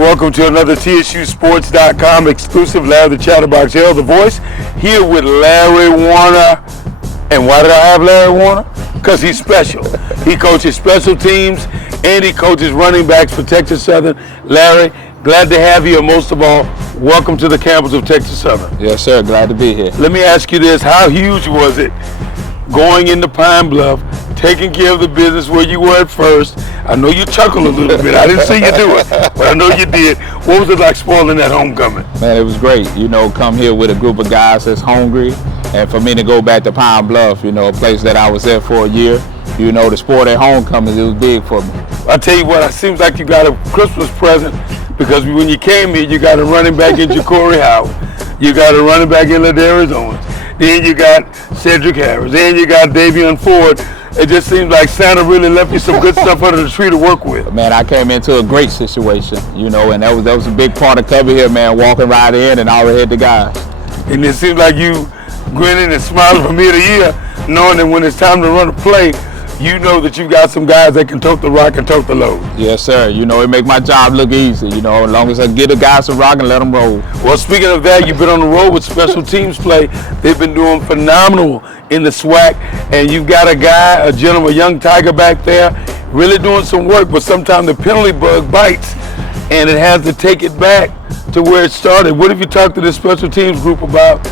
welcome to another TSUSports.com exclusive. Larry the Chattabox, Hale the voice, here with Lary Warner. And why did I have Lary Warner? Because he's special. He coaches special teams and he coaches running backs for Texas Southern. Lary, glad to have you, and most of all, welcome to the campus of Texas Southern. Yes, sir. Glad to be here. Let me ask you this. How huge was it going into Pine Bluff, taking care of the business where you were at first? I know you chuckled a little bit. I didn't see you do it, but I know you did. What was it like spoiling that homecoming? Man, it was great. You know, come here with a group of guys that's hungry, and for me to go back to Pine Bluff, you know, a place that I was there for a year, you know, the sport at homecoming, it was big for me. I tell you what, it seems like you got a Christmas present, because when you came here, you got a running back in Ja'Cory Howard. You got a running back in Ladarius Owens. Then you got Cedric Harris. Then you got Davion Ford. It just seems like Santa really left you some good stuff under the tree to work with. Man, I came into a great situation, you know, and that was a big part of coming here, man, walking right in and already had the guys. And it seems like you grinning and smiling from ear to ear, knowing that when it's time to run a play, you know that you got some guys that can tote the rock and tote the load. Yes, sir. You know, it make my job look easy, you know, as long as I get the guys some rock and let them roll. Well, speaking of that, you've been on the road with special teams play. They've been doing phenomenal in the SWAC, and you've got a guy, a gentleman, a young tiger back there, really doing some work, but sometimes the penalty bug bites, and it has to take it back to where it started. What have you talked to the special teams group about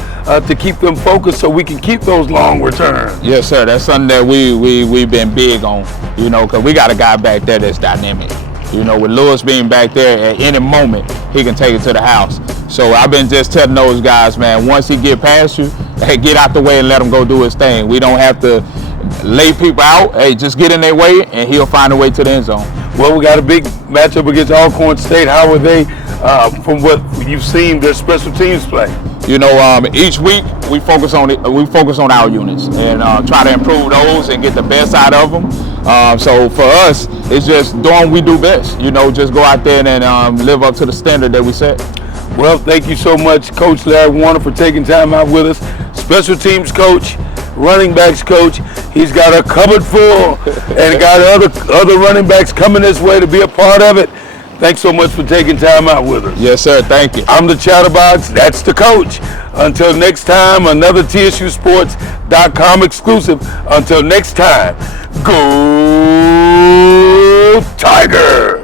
to keep them focused so we can keep those long returns? Yes, sir. That's something that we've been big on, you know, because we got a guy back there that's dynamic. You know, with Lewis being back there at any moment, he can take it to the house. So I've been just telling those guys, man, once he get past you, hey, get out the way and let him go do his thing. We don't have to lay people out. Hey, just get in their way and he'll find a way to the end zone. Well, we got a big matchup against Alcorn State. How are they, from what you've seen, their special teams play? You know, each week we focus on our units and try to improve those and get the best out of them. So for us, it's just doing what we do best. You know, just go out there and live up to the standard that we set. Well, thank you so much, Coach Lary Warner, for taking time out with us. Special teams coach, running backs coach. He's got a cupboard full and got other running backs coming this way to be a part of it. Thanks so much for taking time out with us. Yes, sir. Thank you. I'm the Chattabox. That's the coach. Until next time, another TSUSports.com exclusive. Until next time, go Tiger!